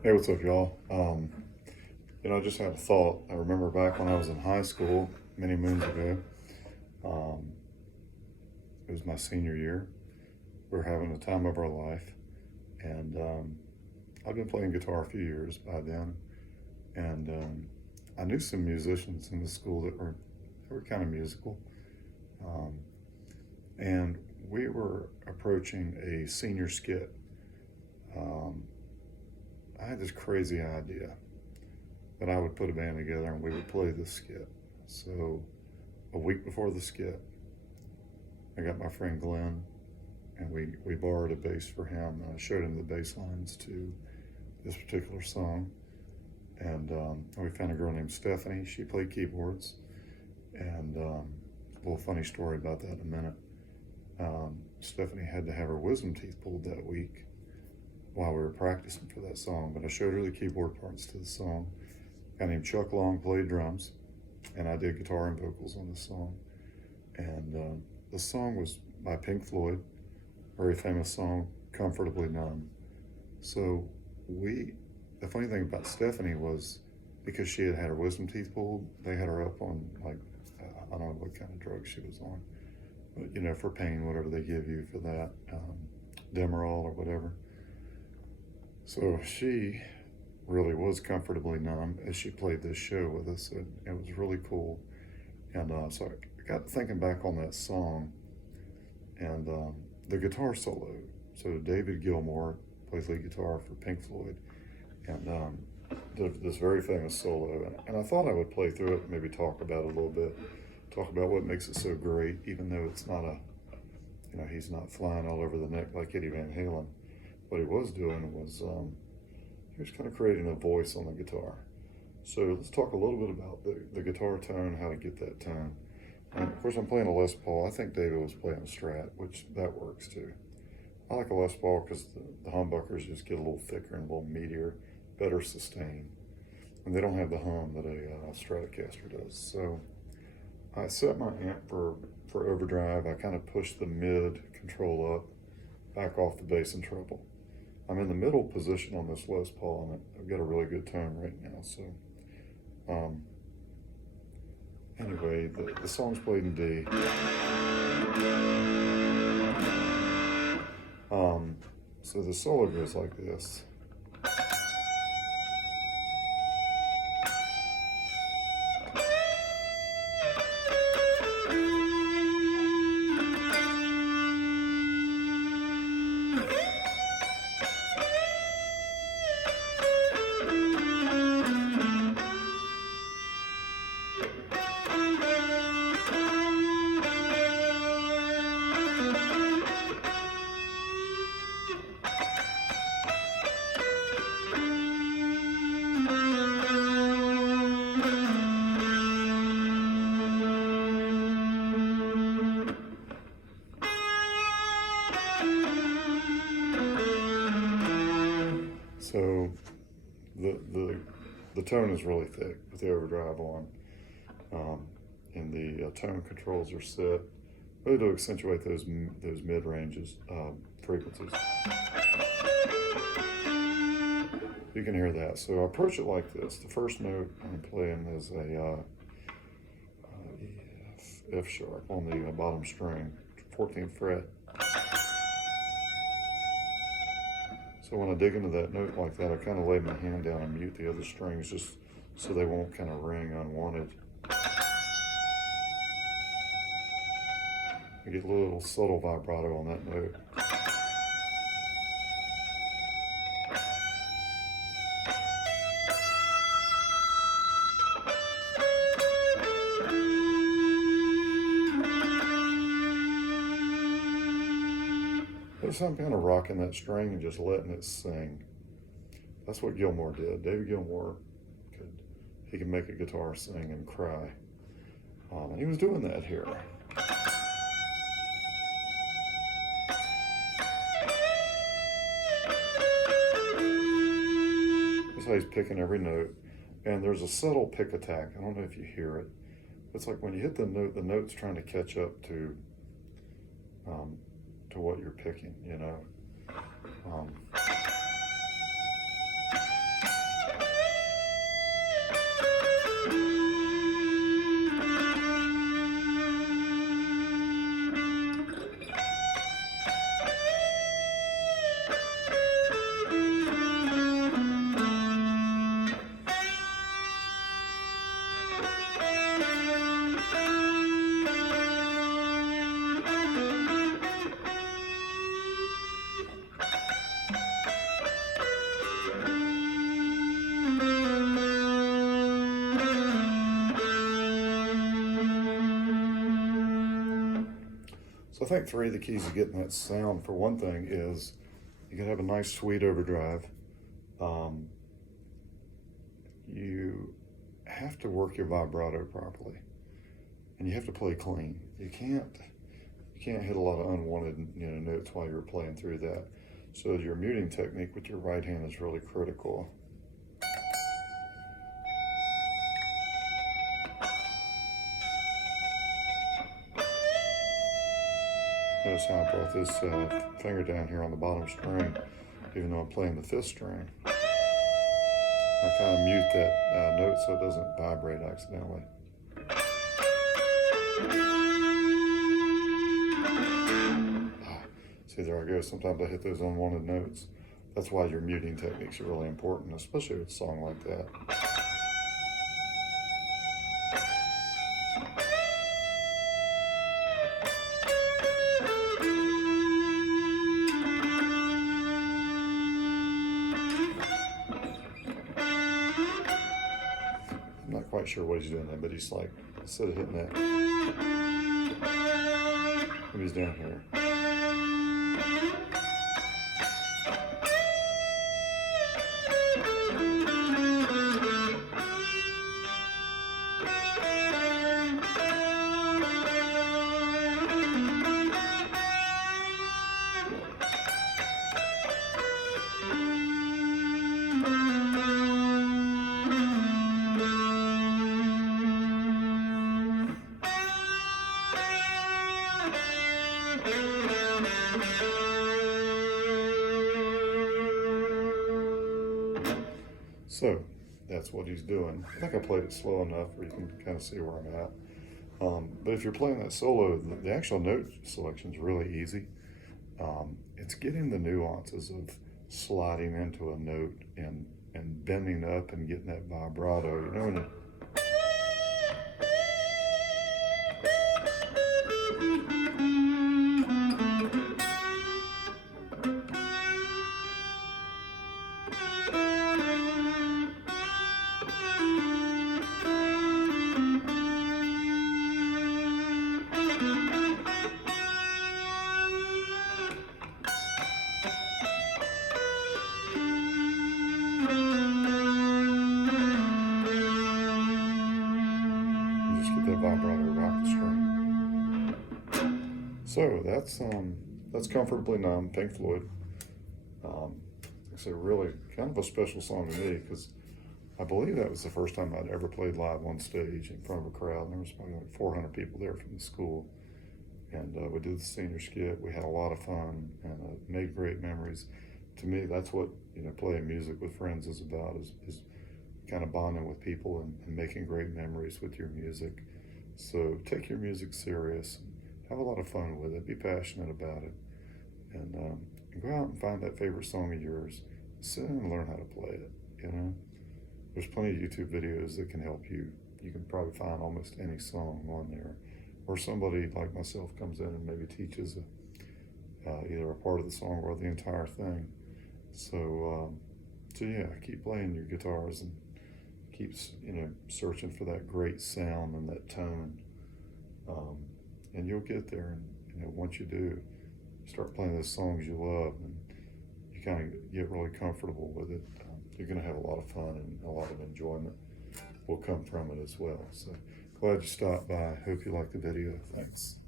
Hey, what's up, y'all? I just had a thought. I remember back when I was in high school many moons ago. Um, it was my senior year. We were having the time of our life, and I'd been playing guitar a few years by then, and I knew some musicians in the school that were kind of musical, um, and we were approaching a senior skit. Um, I had this crazy idea that I would put a band together and we would play this skit. So a week before the skit, I got my friend Glenn and we borrowed a bass for him, and I showed him the bass lines to this particular song. And we found a girl named Stephanie. She played keyboards. And a little funny story about that in a minute. Stephanie had to have her wisdom teeth pulled that week while we were practicing for that song, but I showed her the keyboard parts to the song. A guy named Chuck Long played drums, and I did guitar and vocals on this song. And the song was by Pink Floyd, very famous song, Comfortably Numb. So the funny thing about Stephanie was, because she had had her wisdom teeth pulled, they had her up on, like, I don't know what kind of drug she was on, but for pain, whatever they give you for that, Demerol or whatever. So she really was comfortably numb as she played this show with us. And it was really cool. And so I got thinking back on that song and the guitar solo. So David Gilmour plays lead guitar for Pink Floyd, and did this very famous solo. And I thought I would play through it, maybe talk about it a little bit, talk about what makes it so great, even though it's not he's not flying all over the neck like Eddie Van Halen. What he was doing was he was kind of creating a voice on the guitar. So let's talk a little bit about the guitar tone, how to get that tone. And of course, I'm playing a Les Paul. I think David was playing a Strat, which that works too. I like a Les Paul because the humbuckers just get a little thicker and a little meatier, better sustain. And they don't have the hum that a Stratocaster does. So I set my amp for overdrive. I kind of push the mid control up, back off the bass and treble. I'm in the middle position on this Les Paul, and I've got a really good tone right now. So anyway, the song's played in D. So the solo goes like this. So the tone is really thick with the overdrive on, and the tone controls are set really to accentuate those mid ranges, frequencies. You can hear that. So I approach it like this. The first note I'm playing is a F sharp on the bottom string, 14th fret. So when I dig into that note like that, I kind of lay my hand down and mute the other strings just so they won't kind of ring unwanted. I get a little subtle vibrato on that note. So I'm kind of rocking that string and just letting it sing. That's what Gilmour did. David Gilmour could make a guitar sing and cry. And he was doing that here. That's how he's picking every note. And there's a subtle pick attack. I don't know if you hear it. It's like when you hit the note's trying to catch up to what you're picking, I think three of the keys to getting that sound, for one thing, is you gotta have a nice sweet overdrive. You have to work your vibrato properly, and you have to play clean. You can't hit a lot of unwanted notes while you're playing through that. So your muting technique with your right hand is really critical. Notice how I brought this finger down here on the bottom string, even though I'm playing the fifth string. I kind of mute that note so it doesn't vibrate accidentally. See, there I go. Sometimes I hit those unwanted notes. That's why your muting techniques are really important, especially with a song like that. I'm not quite sure what he's doing there, but he's like, instead of hitting that, maybe he's down here. So that's what he's doing. I think I played it slow enough where you can kind of see where I'm at. But if you're playing that solo, the actual note selection is really easy. It's getting the nuances of sliding into a note and bending up and getting that vibrato. You know, when vibrato rock the string. So that's Comfortably Numb, Pink Floyd. It's a really kind of a special song to me because I believe that was the first time I'd ever played live on stage in front of a crowd. There was probably like 400 people there from the school, and we did the senior skit. We had a lot of fun and made great memories. To me, that's what playing music with friends is about, is kind of bonding with people and making great memories with your music. So take your music serious, have a lot of fun with it, be passionate about it, and go out and find that favorite song of yours. Sit and learn how to play it. There's plenty of YouTube videos that can help you. You can probably find almost any song on there, or somebody like myself comes in and maybe teaches either a part of the song or the entire thing. So yeah, keep playing your guitars and keep searching for that great sound and that tone, and you'll get there. And once you do, start playing those songs you love, and you kind of get really comfortable with it. You're going to have a lot of fun, and a lot of enjoyment will come from it as well. So glad you stopped by. Hope you liked the video. Thanks.